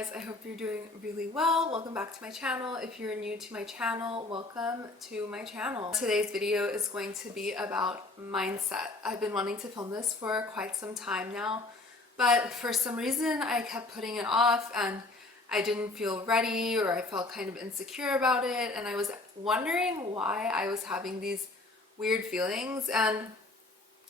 guys, I hope you're doing really well. Welcome back to my channel. If you're new to my channel, welcome to my channel. Today's video is going to be about mindset. I've been wanting to film this for quite some time now, but for some reason I kept putting it off and I didn't feel ready, or I felt kind of insecure about it, and I was wondering why I was having these weird feelings, and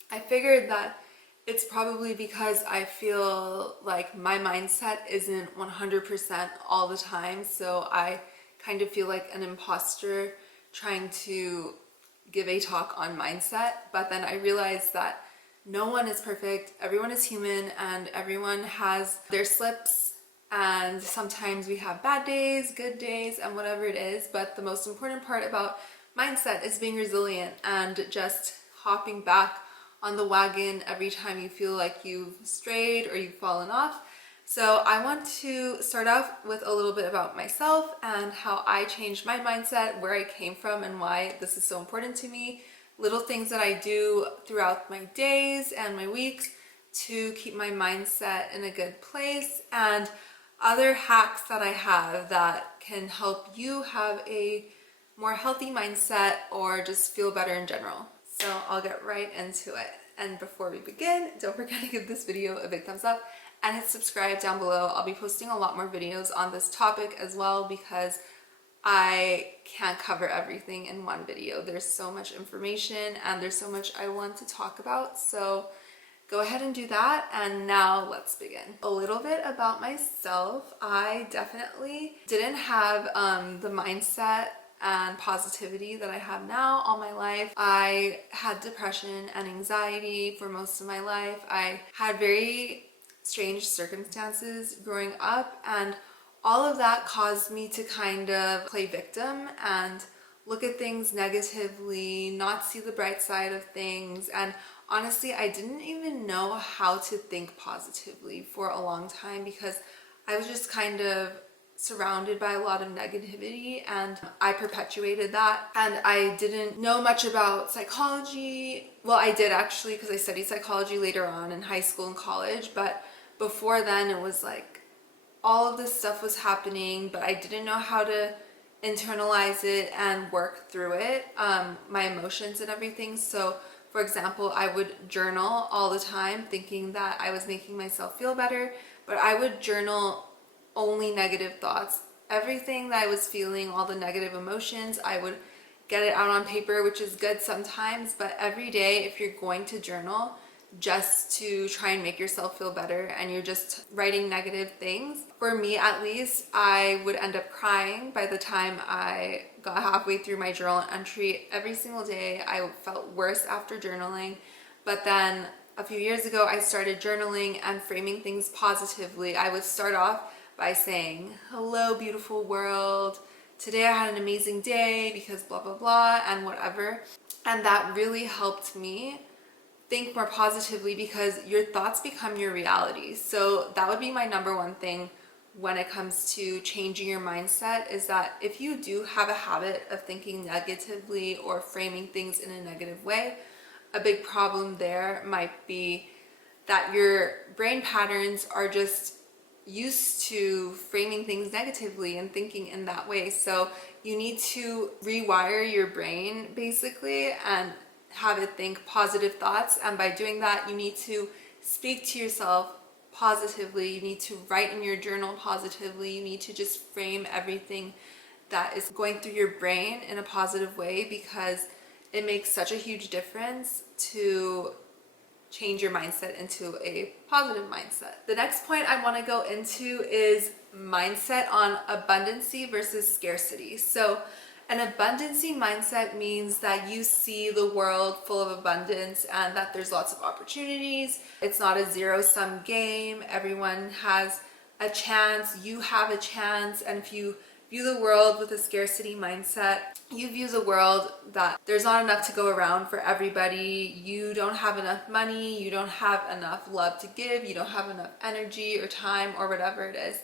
I figured that it's probably because I feel like my mindset isn't 100% all the time, so I kind of feel like an imposter trying to give a talk on mindset. But then I realized that no one is perfect, everyone is human, and everyone has their slips, and sometimes we have bad days, good days, and whatever it is. But the most important part about mindset is being resilient and just hopping back on the wagon every time you feel like you've strayed or you've fallen off. So I want to start off with a little bit about myself and how I changed my mindset, where I came from, and why this is so important to me. Little things that I do throughout my days and my weeks to keep my mindset in a good place, and other hacks that I have that can help you have a more healthy mindset or just feel better in general. So I'll get right into it. And before we begin, don't forget to give this video a big thumbs up and hit subscribe down below. I'll be posting a lot more videos on this topic as well, because I can't cover everything in one video. There's so much information and there's so much I want to talk about. So go ahead and do that. And now let's begin. A little bit about myself. I definitely didn't have the mindset and positivity that I have now all my life. I had depression and anxiety for most of my life. I had very strange circumstances growing up, and all of that caused me to kind of play victim and look at things negatively, not see the bright side of things. And honestly, I didn't even know how to think positively for a long time, because I was just kind of surrounded by a lot of negativity, and I perpetuated that. And I didn't know much about psychology. Well, I did actually, because I studied psychology later on in high school and college, but before then it was like all of this stuff was happening, but I didn't know how to internalize it and work through it, my emotions and everything. So for example, I would journal all the time thinking that I was making myself feel better, but I would journal only negative thoughts. Everything that I was feeling, all the negative emotions, I would get it out on paper, which is good sometimes, but every day, if you're going to journal just to try and make yourself feel better and you're just writing negative things, for me at least, I would end up crying by the time I got halfway through my journal entry. Every single day I felt worse after journaling. But then a few years ago, I started journaling and framing things positively. I would start off by saying, hello, beautiful world. Today I had an amazing day because blah, blah, blah, and whatever. And that really helped me think more positively, because your thoughts become your reality. So that would be my number one thing when it comes to changing your mindset, is that if you do have a habit of thinking negatively or framing things in a negative way, a big problem there might be that your brain patterns are just used to framing things negatively and thinking in that way. So you need to rewire your brain basically and have it think positive thoughts. And by doing that, you need to speak to yourself positively. You need to write in your journal positively. You need to just frame everything that is going through your brain in a positive way, because it makes such a huge difference to change your mindset into a positive mindset. The next point I want to go into is mindset on abundancy versus scarcity. So an abundancy mindset means that you see the world full of abundance and that there's lots of opportunities. It's not a zero-sum game. Everyone has a chance. You have a chance. And if you view the world with a scarcity mindset, you view the world that there's not enough to go around for everybody. You don't have enough money. You don't have enough love to give. You don't have enough energy or time or whatever it is.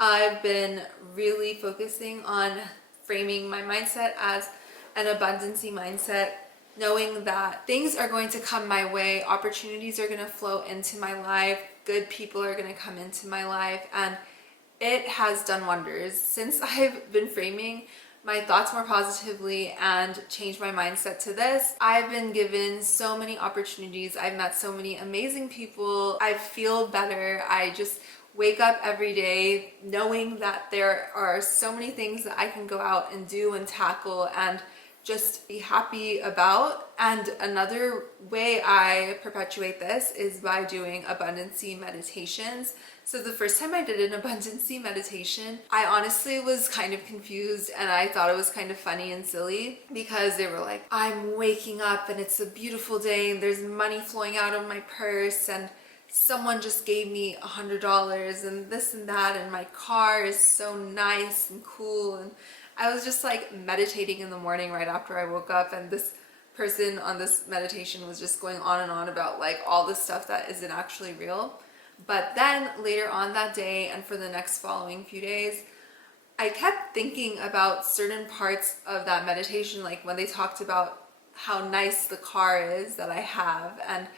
I've been really focusing on framing my mindset as an abundancy mindset, knowing that things are going to come my way, opportunities are going to flow into my life, good people are going to come into my life, and it has done wonders. Since I've been framing my thoughts more positively and changed my mindset to this, I've been given so many opportunities. I've met so many amazing people. I feel better. I just wake up every day knowing that there are so many things that I can go out and do and tackle and just be happy about. And another way I perpetuate this is by doing abundancy meditations. So the first time I did an abundancy meditation, I honestly was kind of confused, and I thought it was kind of funny and silly because they were like, I'm waking up and it's a beautiful day and there's money flowing out of my purse and someone just gave me $100 and this and that, and my car is so nice and cool. And I was just like meditating in the morning right after I woke up, and this person on this meditation was just going on and on about like all this stuff that isn't actually real. But then later on that day and for the next following few days, I kept thinking about certain parts of that meditation, like when they talked about how nice the car is that I have, and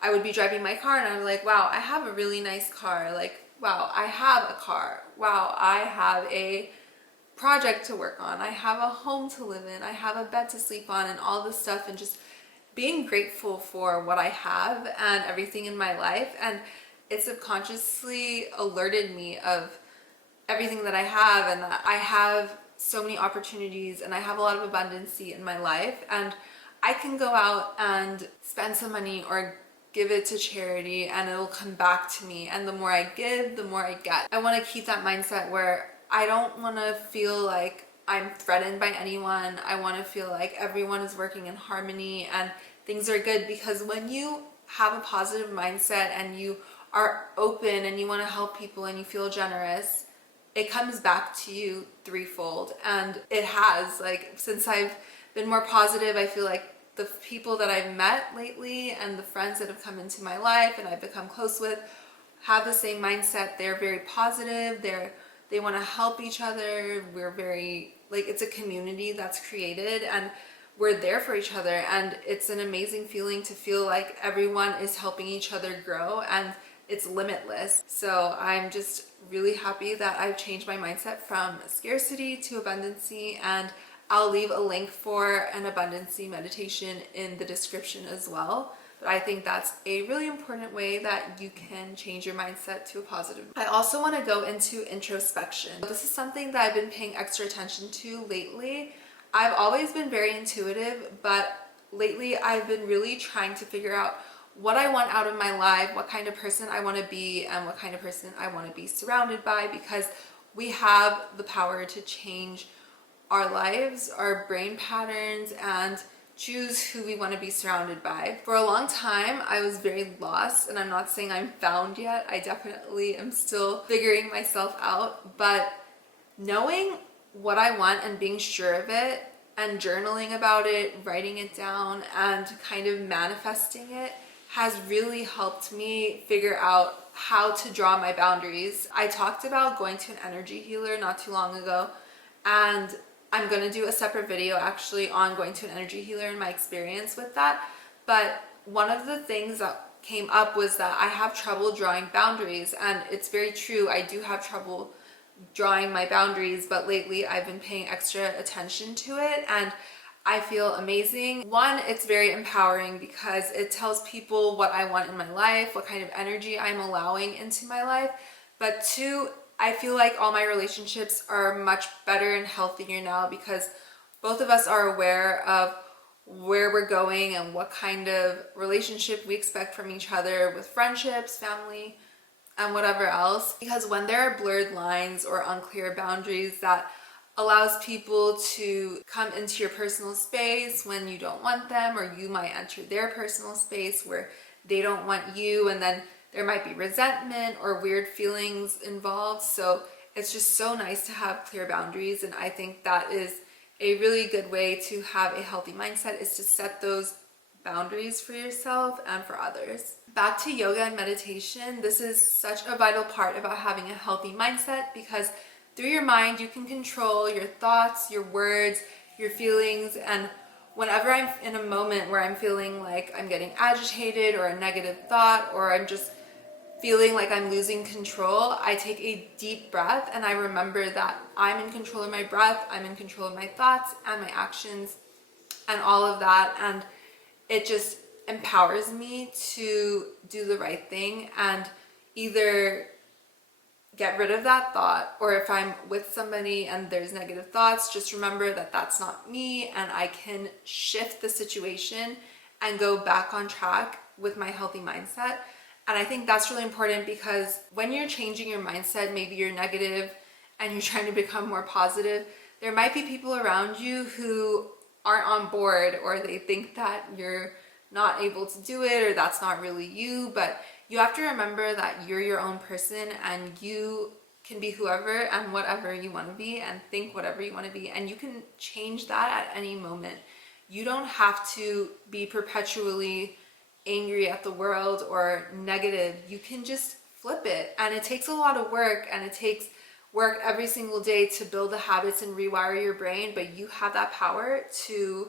I would be driving my car and I'm like, wow, I have a really nice car. Like, wow, I have a car. Wow, I have a project to work on. I have a home to live in. I have a bed to sleep on and all this stuff, and just being grateful for what I have and everything in my life. And it subconsciously alerted me of everything that I have, and that I have so many opportunities and I have a lot of abundancy in my life, and I can go out and spend some money or give it to charity and it'll come back to me. And the more I give, the more I get. I want to keep that mindset where I don't want to feel like I'm threatened by anyone. I want to feel like everyone is working in harmony and things are good, because when you have a positive mindset and you are open and you want to help people and you feel generous, it comes back to you threefold. And it has, like, since I've been more positive, I feel like the people that I've met lately and the friends that have come into my life and I've become close with have the same mindset. They're very positive. They want to help each other. We're very, like, it's a community that's created and we're there for each other. And it's an amazing feeling to feel like everyone is helping each other grow, and it's limitless. So I'm just really happy that I've changed my mindset from scarcity to abundancy, and I'll leave a link for an abundancy meditation in the description as well. But I think that's a really important way that you can change your mindset to a positive. I also want to go into introspection. This is something that I've been paying extra attention to lately. I've always been very intuitive, but lately I've been really trying to figure out what I want out of my life, what kind of person I want to be, and what kind of person I want to be surrounded by, because we have the power to change our lives, our brain patterns, and choose who we want to be surrounded by. For a long time, I was very lost, and I'm not saying I'm found yet. I definitely am still figuring myself out, but knowing what I want and being sure of it and journaling about it, writing it down, and kind of manifesting it has really helped me figure out how to draw my boundaries. I talked about going to an energy healer not too long ago, and I'm going to do a separate video actually on going to an energy healer and my experience with that. But one of the things that came up was that I have trouble drawing boundaries, and it's very true. I do have trouble drawing my boundaries, but lately I've been paying extra attention to it, and I feel amazing. One, it's very empowering because it tells people what I want in my life, what kind of energy I'm allowing into my life. But two, I feel like all my relationships are much better and healthier now because both of us are aware of where we're going and what kind of relationship we expect from each other with friendships, family, and whatever else. Because when there are blurred lines or unclear boundaries, that allows people to come into your personal space when you don't want them, or you might enter their personal space where they don't want you, and then there might be resentment or weird feelings involved. So it's just so nice to have clear boundaries, and I think that is a really good way to have a healthy mindset, is to set those boundaries for yourself and for others. Back to yoga and meditation, this is such a vital part about having a healthy mindset, because through your mind you can control your thoughts, your words, your feelings. And whenever I'm in a moment where I'm feeling like I'm getting agitated or a negative thought, or I'm just feeling like I'm losing control, I take a deep breath and I remember that I'm in control of my breath, I'm in control of my thoughts and my actions and all of that. And it just empowers me to do the right thing and either get rid of that thought, or if I'm with somebody and there's negative thoughts, just remember that that's not me and I can shift the situation and go back on track with my healthy mindset. And I think that's really important because when you're changing your mindset, maybe you're negative and you're trying to become more positive, there might be people around you who aren't on board, or they think that you're not able to do it or that's not really you. But you have to remember that you're your own person and you can be whoever and whatever you want to be and think whatever you want to be, and you can change that at any moment. You don't have to be perpetually angry at the world or negative. You can just flip it, and it takes a lot of work, and it takes work every single day to build the habits and rewire your brain, but you have that power to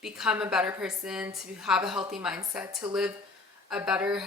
become a better person, to have a healthy mindset, to live a better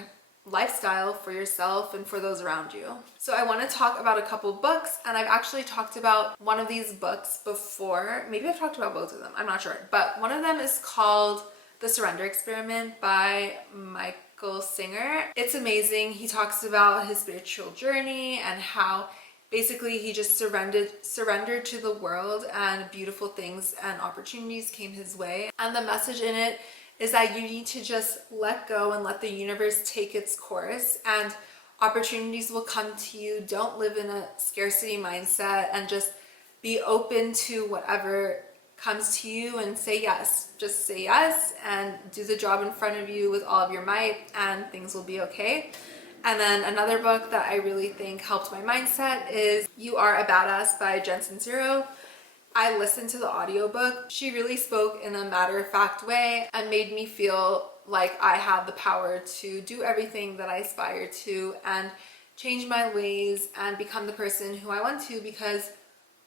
lifestyle for yourself and for those around you. So I want to talk about a couple books, and I've actually talked about one of these books before. Maybe I've talked about both of them, I'm not sure, but one of them is called The Surrender Experiment by Michael Singer. It's amazing. He talks about his spiritual journey and how basically he just surrendered to the world, and beautiful things and opportunities came his way. And the message in it is that you need to just let go and let the universe take its course, and opportunities will come to you. Don't live in a scarcity mindset, and just be open to whatever comes to you and say yes. Just say yes and do the job in front of you with all of your might, and things will be okay. And then another book that I really think helped my mindset is You Are a Badass by Jensen Zero. I listened to the audiobook. She really spoke in a matter-of-fact way and made me feel like I had the power to do everything that I aspire to and change my ways and become the person who I want to, because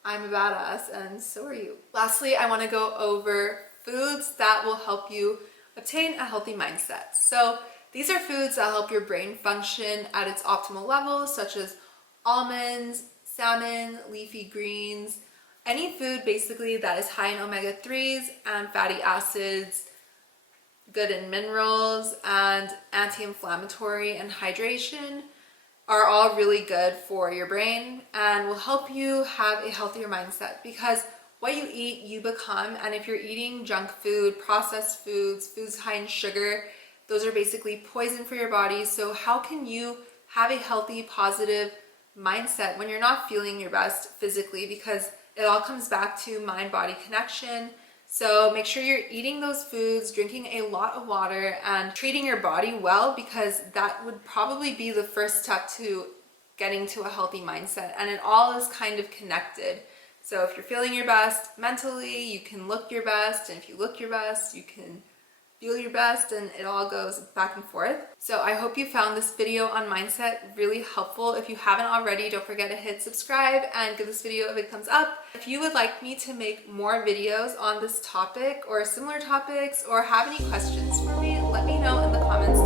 I'm a badass and so are you. Lastly, I want to go over foods that will help you obtain a healthy mindset. So these are foods that help your brain function at its optimal level, such as almonds, salmon, leafy greens, any food basically that is high in omega-3s and fatty acids, good in minerals and anti-inflammatory and hydration, are all really good for your brain and will help you have a healthier mindset, because what you eat, you become. And if you're eating junk food, processed foods, foods high in sugar, those are basically poison for your body. So how can you have a healthy, positive mindset when you're not feeling your best physically? Because it all comes back to mind-body connection. So make sure you're eating those foods, drinking a lot of water, and treating your body well, because that would probably be the first step to getting to a healthy mindset. And it all is kind of connected. So if you're feeling your best mentally, you can look your best. And if you look your best, you can feel your best, and it all goes back and forth. So I hope you found this video on mindset really helpful. If you haven't already, don't forget to hit subscribe and give this video a big thumbs up. If you would like me to make more videos on this topic or similar topics, or have any questions for me, let me know in the comments